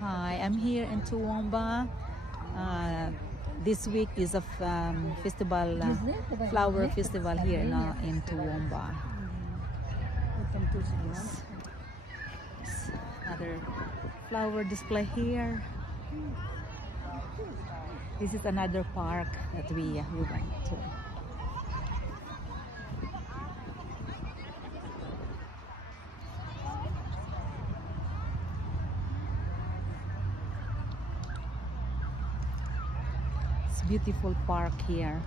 Hi, I'm here in Toowoomba. This week is a festival, flower festival here in Toowoomba. Another flower display here. This is another park that we went to. It's a beautiful park here.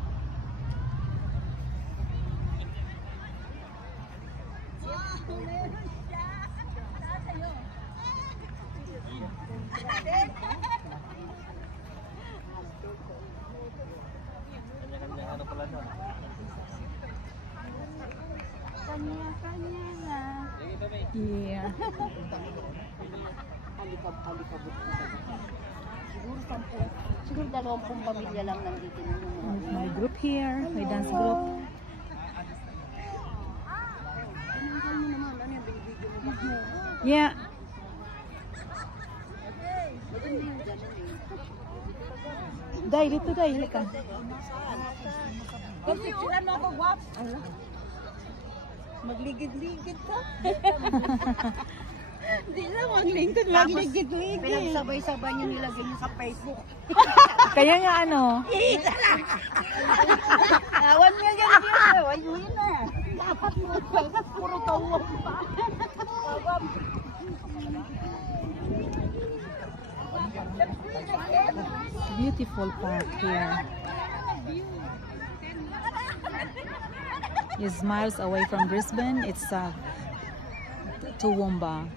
Yeah. Siguro 20 pamilya lang nandito. My group here, my dance group. Yeah. Day, dito day, halika. Picturean mo ako, guwap. Magligid-ligid ka. Hindi na maglingkod, magligid-ligid. Pinagsabay-sabay niyo nilagay niyo sa Facebook. Kaya nga ano? Awan nga yan dito. Ayun na. Dapat mo. Puro tawag pa. Beautiful park here. It's miles away from Brisbane. It's Toowoomba.